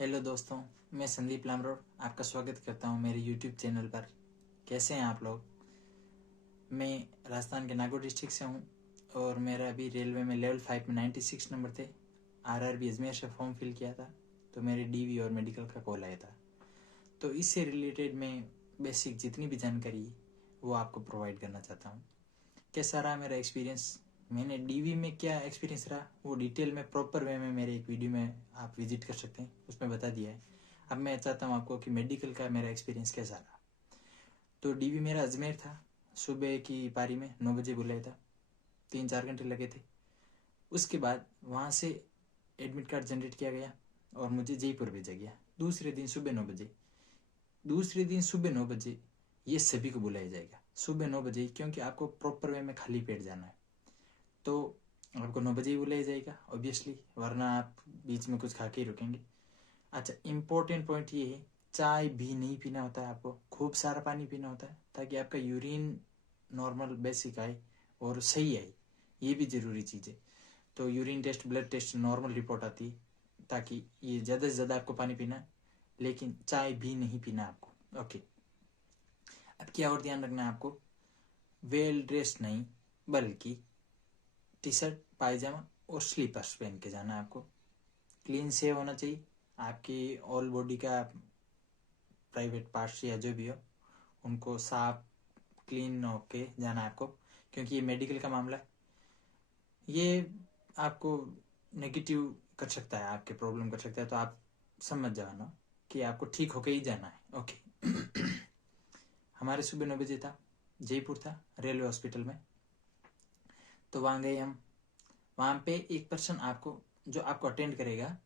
Hello दोस्तों, मैं संदीप लामरोड आपका स्वागत करता हूं मेरे यूट्यूब चैनल पर। कैसे हैं आप लोग? मैं राजस्थान के नागौर डिस्ट्रिक्ट से हूं और मेरा अभी रेलवे में लेवल 5 में 96 नंबर थे। आरआरबी अजमेर से फॉर्म फिल किया था, तो मेरे डीवी और मेडिकल का कॉल आया था। तो इससे रिलेटेड मैं बेसिक जितनी भी जानकारी वो आपको प्रोवाइड करना चाहता हूँ। कैसा रहा मेरा एक्सपीरियंस, मैंने डीवी में क्या एक्सपीरियंस रहा वो डिटेल में प्रॉपर वे में मेरे एक वीडियो में आप विजिट कर सकते हैं, उसमें बता दिया है। अब मैं चाहता हूँ आपको कि मेडिकल का मेरा एक्सपीरियंस कैसा रहा। तो डीवी मेरा अजमेर था, सुबह की पारी में 9 बजे बुलाया था, 3-4 घंटे लगे थे। उसके बाद वहाँ से एडमिट कार्ड जनरेट किया गया और मुझे जयपुर भेजा गया दूसरे दिन सुबह 9 बजे। ये सभी को बुलाया जाएगा सुबह 9 बजे, क्योंकि आपको प्रॉपर वे में खाली पेट जाना है। तो आपको 9 बजे ही बुलाया जाएगा ऑब्वियसली, वरना आप बीच में कुछ खा के ही रुकेंगे। अच्छा, इम्पोर्टेंट पॉइंट ये है, चाय भी नहीं पीना होता है आपको, खूब सारा पानी पीना होता है ताकि आपका यूरिन नॉर्मल बेसिक आए और सही आए। ये भी ज़रूरी चीज़ है। तो urine test, blood test normal report आती है, ताकि ये ज़्यादा से ज़्यादा आपको पानी पीना है, लेकिन चाय भी नहीं पीना आपको। ओके, अब क्या और ध्यान रखना है आपको, वेल ड्रेस्ड नहीं बल्कि टी शर्ट, पायजामा और स्लीपर्स पहन के जाना है आपको। क्लीन सेव होना चाहिए, आपकी ऑल बॉडी का प्राइवेट पार्ट्स या जो भी हो उनको साफ क्लीन होके जाना है आपको, क्योंकि ये मेडिकल का मामला है। ये आपको नेगेटिव कर सकता है, आपके प्रॉब्लम कर सकता है, तो आप समझ जाना कि आपको ठीक होके ही जाना है। ओके हमारे सुबह 9 बजे था, जयपुर था, रेलवे हॉस्पिटल में। तो वहाँ गए हम। वहाँ पे एक पर्सन आपको जो आपको अटेंड करेगा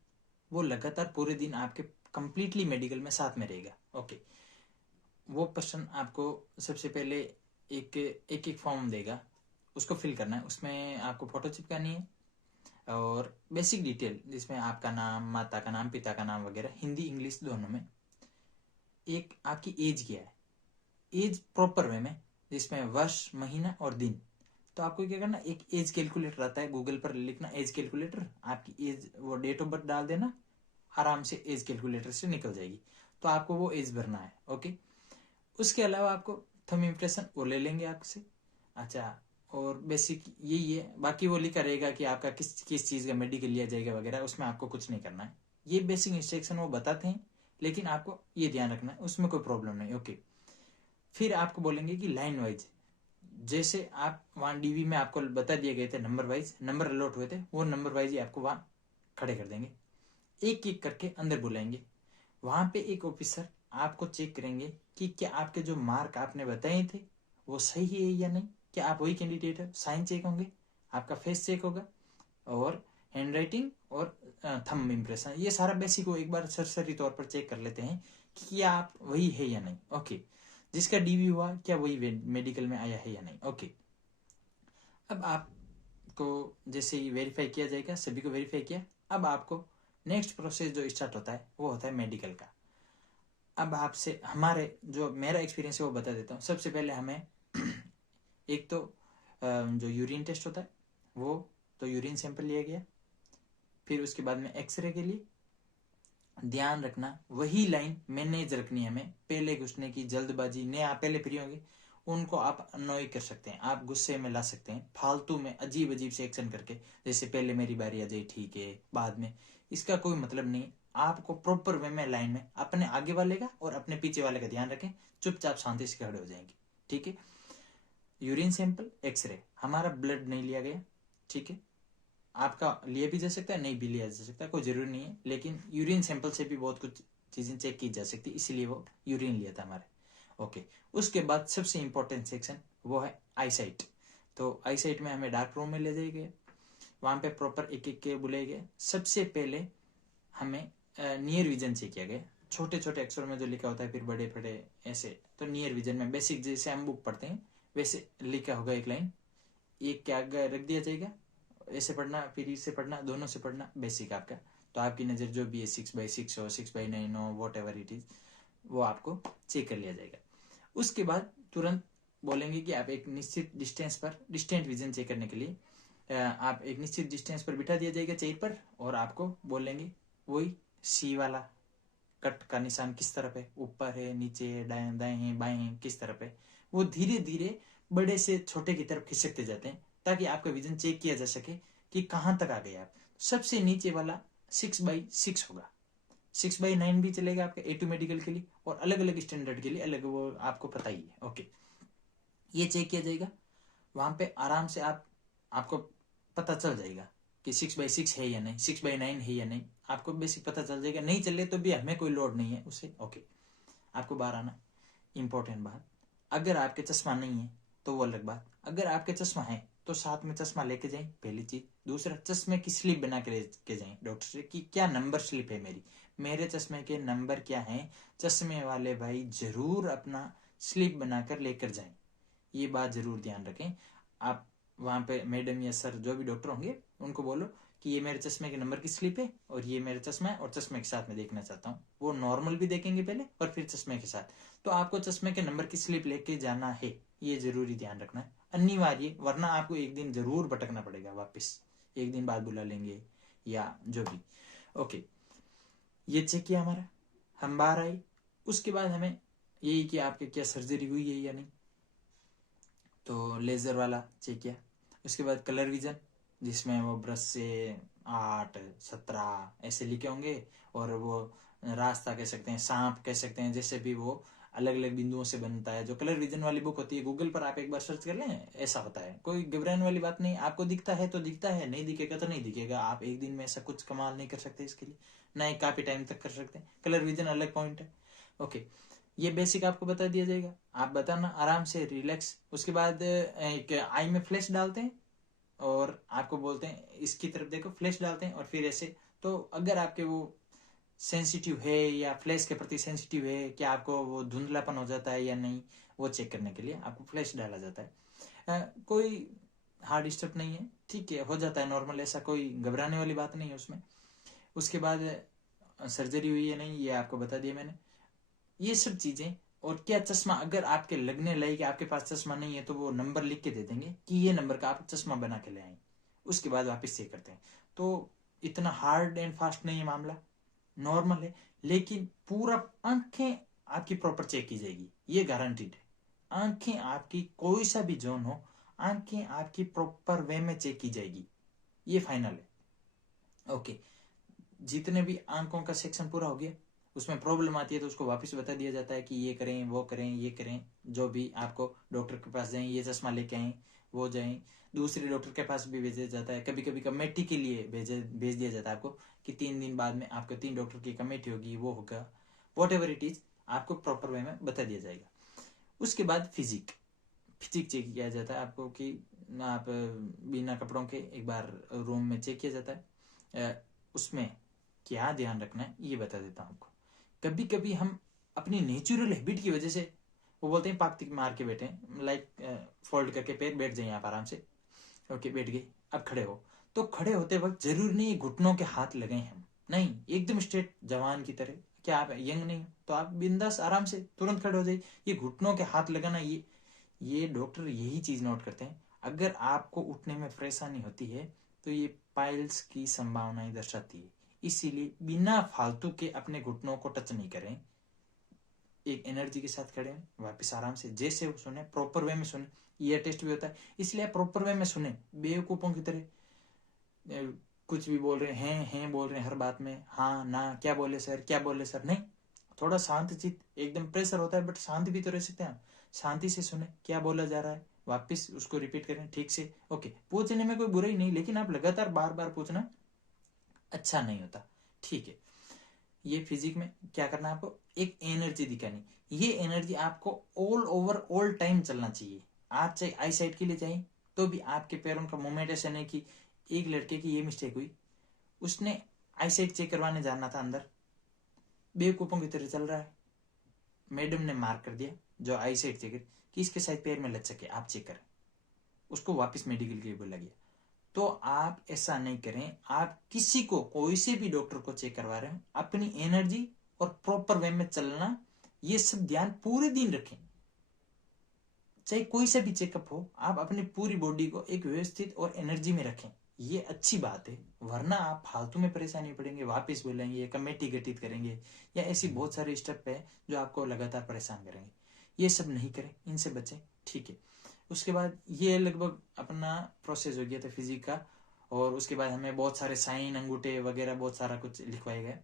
वो लगातार पूरे दिन आपके कंप्लीटली मेडिकल में साथ में रहेगा। ओके, वो पर्सन आपको सबसे पहले एक फॉर्म देगा, उसको फिल करना है। उसमें आपको फोटो चिपकानी है और बेसिक डिटेल, जिसमें आपका नाम, माता का नाम, पिता का नाम वगैरह, हिंदी इंग्लिश दोनों में। एक आपकी एज क्या है, एज प्रॉपर वे में, जिसमें वर्ष, महीना और दिन। तो आपको क्या करना, एक एज कैलकुलेटर आता है, गूगल पर लिखना एज कैलकुलेटर, आपकी एज, वो डेट ऑफ बर्थ डाल देना, आराम से एज कैलकुलेटर से निकल जाएगी। तो आपको वो एज भरना है। ओके, उसके अलावा आपको थंब इम्प्रेशन वो ले लेंगे आपसे। अच्छा, और बेसिक यही है, बाकी वो लिखा रहेगा कि आपका किस किस चीज़ का मेडिकल लिया जाएगा वगैरह, उसमें आपको कुछ नहीं करना है। ये बेसिक इंस्ट्रक्शन वो बताते हैं, लेकिन आपको ये ध्यान रखना है, उसमें कोई प्रॉब्लम नहीं। ओके, फिर आपको बोलेंगे कि लाइन वाइज, जैसे आप वहाँ डीवी में आपको बता दिए गए थे नंबर वाइज, नंबर अलॉट हुए थे, वो नंबर वाइज ही आपको वहाँ खड़े कर देंगे, एक एक करके अंदर बुलाएंगे। वहां पे एक ऑफिसर आपको चेक करेंगे कि क्या आपके जो मार्क आपने बताए थे वो सही है या नहीं, क्या आप वही कैंडिडेट है। साइन चेक होंगे, आपका फेस चेक होगा, और हैंड राइटिंग और थंब इम्प्रेशन, ये सारा बेसिक को एक बार सरसरी तौर पर चेक कर लेते हैं कि क्या आप वही है या नहीं। ओके, जिसका डीवी हुआ क्या वही मेडिकल में आया है या नहीं। ओके, अब आपको जैसे ही वेरीफाई किया जाएगा, सभी को वेरीफाई किया, अब आपको नेक्स्ट प्रोसेस जो स्टार्ट होता है वो होता है मेडिकल का। अब आपसे हमारे जो मेरा एक्सपीरियंस है वो बता देता हूँ। सबसे पहले हमें एक तो जो यूरिन टेस्ट होता है वो, तो यूरिन सैंपल लिया गया। फिर उसके बाद में एक्सरे के लिए ध्यान रखना, वही लाइन मैनेज रखनी है हमें, पहले घुसने की जल्दबाजी नहीं। आप पहले फ्री होंगे, उनको आप अनॉय कर सकते हैं, आप गुस्से में ला सकते हैं, फालतू में अजीब अजीब से एक्शन करके, जैसे पहले मेरी बारी आ जाए, ठीक है, बाद में, इसका कोई मतलब नहीं। आपको प्रॉपर वे में लाइन में अपने आगे वाले का और अपने पीछे वाले का ध्यान रखें, चुपचाप शांति से खड़े हो जाएंगे। ठीक है, यूरिन सैंपल, एक्सरे, हमारा ब्लड नहीं लिया गया, ठीक है, आपका लिया भी जा सकता है, नहीं भी लिया जा सकता, कोई जरूरी नहीं है, लेकिन यूरिन सैंपल से भी बहुत कुछ चीजें चेक की जा सकती, इसीलिए वो यूरिन लिया था हमारे। ओके, उसके बाद सबसे इंपॉर्टेंट सेक्शन वो है आई साइट। तो आई साइट में हमें डार्क रूम में ले जाए गए, वहां पे प्रॉपर एक एक के बुलाए गए। सबसे पहले हमें नियर विजन से किया गया, छोटे छोटे अक्षरों में जो लिखा होता है, फिर बड़े बड़े ऐसे, तो नियर विजन में बेसिक जैसे हम बुक पढ़ते हैं वैसे लिखा होगा, एक लाइन एक के आगे रख दिया जाएगा, ऐसे पढ़ना, फिर इससे पढ़ना, दोनों से पढ़ना, बेसिक आपका। तो आपकी नज़र जो भी है 6x6 हो, 6x9 हो, वॉट एवर इट इज, वो आपको चेक कर लिया जाएगा। उसके बाद तुरंत बोलेंगे कि आप एक निश्चित डिस्टेंस पर, डिस्टेंट विजन चेक करने के लिए आप एक निश्चित डिस्टेंस पर बिठा दिया जाएगा चेयर पर, और आपको बोलेंगे वही सी वाला कट का निशान किस तरफ है, ऊपर है, नीचे है, दाएं दाएं है, बाएं है, किस तरफ है, वो धीरे धीरे बड़े से छोटे की तरफ खिसकते जाते हैं ताकि आपका विजन चेक किया जा सके कि कहाँ तक आ गए आप। सबसे नीचे वाला 6x6 होगा, 6x9 भी चलेगा आपका A2 मेडिकल के लिए, और अलग अलग स्टैंडर्ड के लिए अलग, वो आपको पता ही है। ओके, ये चेक किया जाएगा वहां पे, आराम से आपको पता चल जाएगा कि 6x6 है या नहीं, 6x9 है या नहीं, आपको बेसिक पता चल जाएगा। नहीं चले तो भी हमें कोई लोड नहीं है उससे। ओके, आपको बाहर आना, इंपॉर्टेंट बात। अगर आपके चश्मा नहीं है तो वो अलग बात, अगर आपके चश्मा है तो साथ में चश्मा लेके जाएं, पहली चीज। दूसरा, चश्मे की स्लिप बना के लेके जाएं डॉक्टर से कि क्या नंबर स्लिप है मेरे चश्मे के नंबर क्या है। चश्मे वाले भाई जरूर अपना स्लिप बनाकर लेकर जाएं, ये बात जरूर ध्यान रखें। आप वहां पे मैडम या सर जो भी डॉक्टर होंगे उनको बोलो कि ये मेरे चश्मे के नंबर की स्लिप है और ये मेरा चश्मा है और चश्मे के साथ में देखना चाहता हूँ। वो नॉर्मल भी देखेंगे पहले और फिर चश्मे के साथ। तो आपको चश्मे के नंबर की स्लिप लेके जाना है, ये जरूरी ध्यान रखना है, अनिवार्य, वरना आपको एक दिन जरूर भटकना पड़ेगा वापस, एक दिन बाद बुला लेंगे या जो भी। ओके, ये चेक किया हमारा, हम बाहर आए। उसके बाद हमें यही कि आपके क्या सर्जरी हुई है या नहीं, तो लेजर वाला चेक किया। उसके बाद कलर विजन, जिसमें वो ब्रश से 8, 17 ऐसे लिखे होंगे, और वो रास्ता कह सकते हैं, सांप कह सकते हैं, जैसे भी वो अलग अलग बिंदुओं से बनता है। जो कलर विजन वाली बुक होती है, गूगल पर आप एक बार सर्च कर लें, ऐसा होता है, कोई घबराने वाली बात नहीं। आपको दिखता है तो दिखता है, नहीं दिखेगा तो नहीं दिखेगा। आप एक दिन में ऐसा कुछ कमाल नहीं कर सकते इसके लिए, ना ही काफी टाइम तक कर सकते हैं। कलर विजन अलग पॉइंट है। ओके, ये बेसिक आपको बता दिया जाएगा, आप बताना आराम से, रिलैक्स। उसके बाद एक आई में फ्लैश डालते हैं और आपको बोलते हैं इसकी तरफ देखो, फ्लैश डालते हैं और फिर ऐसे। तो अगर आपके वो सेंसिटिव है या फ्लैश के प्रति सेंसिटिव है, क्या आपको वो धुंधलापन हो जाता है या नहीं, वो चेक करने के लिए आपको फ्लैश डाला जाता है। कोई हार्ड स्टेप नहीं है, ठीक है, हो जाता है नॉर्मल, ऐसा कोई घबराने वाली बात नहीं है उसमें। उसके बाद सर्जरी हुई है नहीं, ये आपको बता दिया मैंने, ये सब चीजें। और क्या चश्मा अगर आपके लगने लायक, आपके पास चश्मा नहीं है तो वो नंबर लिख के दे देंगे कि ये नंबर का आप चश्मा बना के ले आए, उसके बाद वापस चेक करते हैं। तो इतना हार्ड एंड फास्ट नहीं है मामला, नॉर्मल है, लेकिन पूरा आंखें आपकी प्रॉपर चेक की जाएगी, ये गारंटीड है। आंखें आपकी कोई सा भी जोन हो, आंखें आपकी प्रॉपर वे में चेक की जाएगी, ये फाइनल है। ओके, जितने भी आंखों का सेक्शन पूरा हो गया, उसमें प्रॉब्लम आती है तो उसको वापस बता दिया जाता है कि ये करें, वो करें, ये करें। जो भी आपको डॉक्टर के पास जाएं, ये चश्मा लेके आए, वो जाएं, दूसरे डॉक्टर के पास भी भेजा जाता है। कभी कभी कमेटी के लिए भेज दिया जाता है आपको कि 3 दिन बाद में आपको 3 डॉक्टर की कमेटी होगी, वो होगा, वॉट एवर इट इज, आपको प्रॉपर वे में बता दिया जाएगा। उसके बाद फिजिक चेक किया जाता है आपको कि आप बिना कपड़ों के एक बार रूम में चेक किया जाता है। उसमें क्या ध्यान रखना है ये बता देता हूँ आपको। कभी कभी हम अपनी नेचुरल हैबिट की वजह से, वो बोलते हैं पाक मार के बैठे, लाइक फोल्ड करके पैर बैठ जाइए आप आराम से। ओके, बैठ गए, अब खड़े हो। तो खड़े होते वक्त जरूर नहीं घुटनों के हाथ लगाए हम, नहीं, एकदम स्ट्रेट जवान की तरह। क्या आप यंग नहीं तो आप बिंदास आराम से तुरंत खड़े हो जाइए। ये घुटनों के हाथ लगाना, ये डॉक्टर यही चीज नोट करते हैं। अगर आपको उठने में परेशानी होती है तो ये पाइल्स की संभावनाएं दर्शाती है, इसीलिए बिना फालतू के अपने घुटनों को टच नहीं करें, एक एनर्जी के साथ खड़े हैं, वापस आराम से जैसे वो सुने, प्रॉपर वे में सुने। ईयर टेस्ट भी होता है, इसलिए आप प्रॉपर वे में सुने, बेवकूफों की तरह कुछ भी बोल रहे हैं बोल रहे हैं हर बात में, हाँ ना, क्या बोले सर, क्या बोले सर, नहीं, थोड़ा शांत चित, एकदम प्रेशर होता है बट शांति भी तो रह सकते हैं। शांति से सुने क्या बोला जा रहा है, वापस उसको रिपीट करें ठीक से। ओके, पूछने में कोई बुराई नहीं, लेकिन आप लगातार बार बार पूछना अच्छा नहीं होता, ठीक है। ये फिजिक में क्या करना है आपको, एक एनर्जी दिखानी, ये एनर्जी आपको ऑल ओवर ऑल टाइम चलना चाहिए। आप चाहे आई साइड के लिए जाए तो भी आपके पैरों का मूवमेंट ऐसा नहीं कि एक लड़के की ये मिस्टेक हुई, उसने आई साइड चेक करवाने जाना था अंदर, बेवकूफों की तरह चल रहा है, मैडम ने मार्क कर दिया जो आई साइड चेक कि इसके साइड पैर में लचक है, आप चेक करें, उसको वापस मेडिकल के लिए बोला गया। तो आप ऐसा नहीं करें, आप किसी को, कोई से भी डॉक्टर को चेक करवा रहे हैं, अपनी एनर्जी और प्रॉपर वे में चलना, ये सब ध्यान पूरे दिन रखें। चाहे कोई सा भी चेकअप हो, आप अपनी पूरी बॉडी को एक व्यवस्थित और एनर्जी में रखें, ये अच्छी बात है, वरना आप फालतू में परेशानी पड़ेंगे, वापस बोलेंगे, कमेटी गठित करेंगे, या ऐसी बहुत सारे स्टेप है जो आपको लगातार परेशान करेंगे। ये सब नहीं करें, इनसे बचें, ठीक है। उसके बाद ये लगभग अपना प्रोसेस हो गया था फिजिक का, और उसके बाद हमें बहुत सारे साइन, अंगूठे वगैरह बहुत सारा कुछ लिखवाया गया।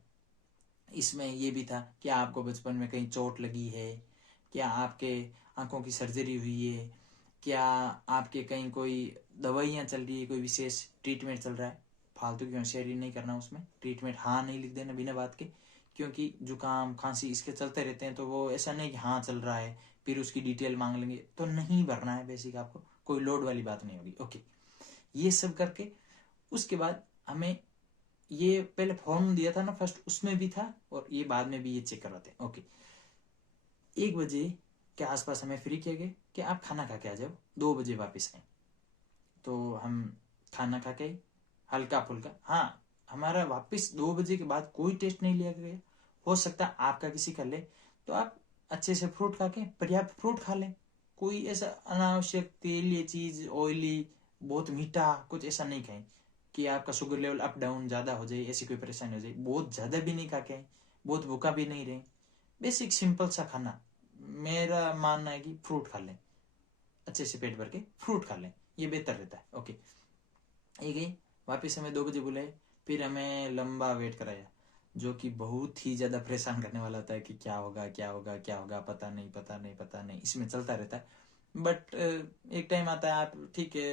इसमें ये भी था कि आपको बचपन में कहीं चोट लगी है, क्या आपके आंखों की सर्जरी हुई है, क्या आपके कहीं कोई दवाइयाँ चल रही है, कोई विशेष ट्रीटमेंट चल रहा है। फालतू की होशियारी नहीं करना उसमें, ट्रीटमेंट हाँ नहीं लिख देना बिना बात के, क्योंकि जुकाम खांसी इसके चलते रहते हैं, तो वो ऐसा नहीं कि हाँ चल रहा है फिर उसकी डिटेल मांग लेंगे, तो नहीं भरना है। बेसिक आपको कोई लोड वाली बात नहीं होगी, ओके। ये सब करके उसके बाद हमें ये पहले फॉर्म दिया था ना फर्स्ट, उसमें भी था, और ये बाद में भी ये चेक करवाते हैं, ओके। 1 बजे के आसपास हमें फ्री किया गया कि आप खाना खा के आ जाओ, 2 बजे वापस आए। तो हम खाना खा के हल्का फुल्का, हाँ हमारा वापस 2 बजे के बाद कोई टेस्ट नहीं लिया गया। हो सकता है आपका किसी का ले, तो आप अच्छे से फ्रूट खा के पर्याप्त फ्रूट खा लें। कोई ऐसा अनावश्यक तेल ये चीज, ऑयली, बहुत मीठा कुछ ऐसा नहीं खाएं कि आपका शुगर लेवल अप डाउन ज्यादा हो जाए, ऐसी कोई परेशानी हो जाए। बहुत ज्यादा भी नहीं खा के, बहुत भूखा भी नहीं रहे, बेसिक सिंपल सा खाना। मेरा मानना है कि फ्रूट खा लें, अच्छे से पेट भर के फ्रूट खा लें, ये बेहतर रहता है, ओके। ये गई वापिस, हमें 2 बजे बुलाए, फिर हमें लंबा वेट कराया, जो कि बहुत ही ज्यादा परेशान करने वाला होता है कि क्या होगा क्या होगा क्या होगा, पता नहीं पता नहीं पता नहीं, इसमें चलता रहता है। बट एक टाइम आता है, आप ठीक है,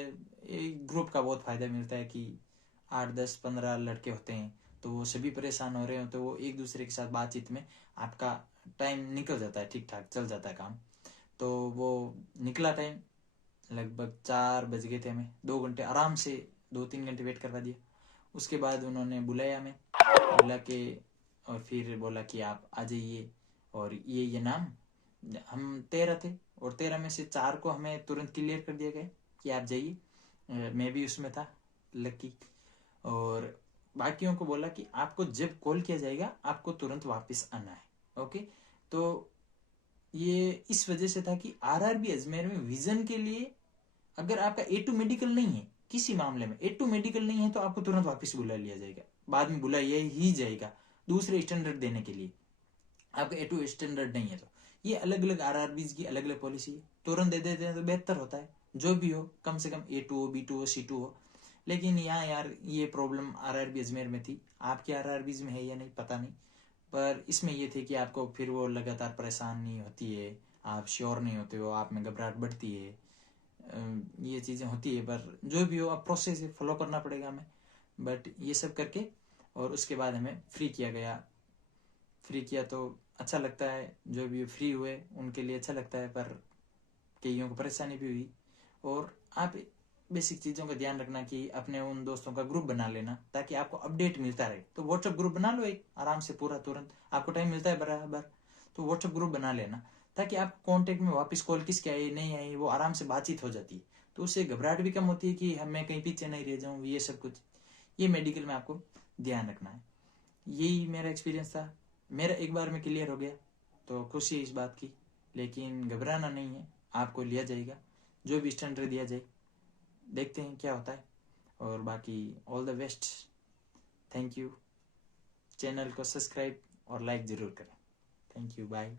एक ग्रुप का बहुत फायदा मिलता है कि 8 10 15 लड़के होते हैं, तो वो सभी परेशान हो रहे हो, तो वो एक दूसरे के साथ बातचीत में आपका टाइम निकल जाता है, ठीक ठाक चल जाता है काम। तो वो निकला टाइम, लगभग 4 बज गए थे, हमें 2 घंटे आराम से, 2 3 घंटे वेट करवा दिया। उसके बाद उन्होंने बुलाया हमें, बुला के और फिर बोला कि आप आ जाइए, और ये नाम, हम 13 थे, और 13 में से 4 को हमें तुरंत क्लियर कर दिया गया कि आप जाइए। मैं भी उसमें था, लकी। और बाकियों को बोला कि आपको जब कॉल किया जाएगा आपको तुरंत वापस आना है, ओके। तो ये इस वजह से था कि आरआरबी अजमेर में विजन के लिए, अगर आपका A2 मेडिकल नहीं है, किसी मामले में A2 मेडिकल नहीं है, तो आपको तुरंत वापस बुला लिया जाएगा, बाद में बुलाया ही जाएगा दूसरे स्टैंडर्ड देने के लिए। आपका A2 स्टैंडर्ड नहीं है, तो ये अलग अलग आरआरबीज की अलग अलग पॉलिसी है, तुरंत दे देते हैं तो बेहतर होता है। जो भी हो, कम से कम A2 हो, B2 हो, C2 हो। लेकिन यहाँ यार ये प्रॉब्लम आरआरबी अजमेर में थी, आपके आरआरबीज में है या नहीं पता नहीं, पर इसमें ये थे कि आपको फिर वो लगातार परेशानी होती है, आप श्योर नहीं होते हो, आप में घबराहट बढ़ती है, ये चीज़ें होती है। पर जो भी हो, अब प्रोसेस फॉलो करना पड़ेगा हमें। बट ये सब करके और उसके बाद हमें फ्री किया गया। फ्री किया तो अच्छा लगता है, जो भी फ्री हुए उनके लिए अच्छा लगता है, पर कईयों को परेशानी भी हुई। और आप बेसिक चीज़ों का ध्यान रखना कि अपने उन दोस्तों का ग्रुप बना लेना, ताकि आपको अपडेट मिलता रहे। तो व्हाट्सएप ग्रुप बना लो एक आराम से, पूरा तुरंत आपको टाइम मिलता है बराबर, तो व्हाट्सएप ग्रुप बना लेना, ताकि आप कांटेक्ट में वापस कॉल किसके आई नहीं आई, वो आराम से बातचीत हो जाती है। तो उससे घबराहट भी कम होती है कि मैं कहीं पीछे नहीं रह जाऊँ, ये सब कुछ, ये मेडिकल में आपको ध्यान रखना है। यही मेरा एक्सपीरियंस था, मेरा एक बार में क्लियर हो गया, तो खुशी है इस बात की। लेकिन घबराना नहीं है, आपको लिया जाएगा, जो भी स्टैंडर्ड दिया जाए, देखते हैं क्या होता है। और बाकी all the best, thank you. Channel को सब्सक्राइब और लाइक ज़रूर करें। Thank you, bye.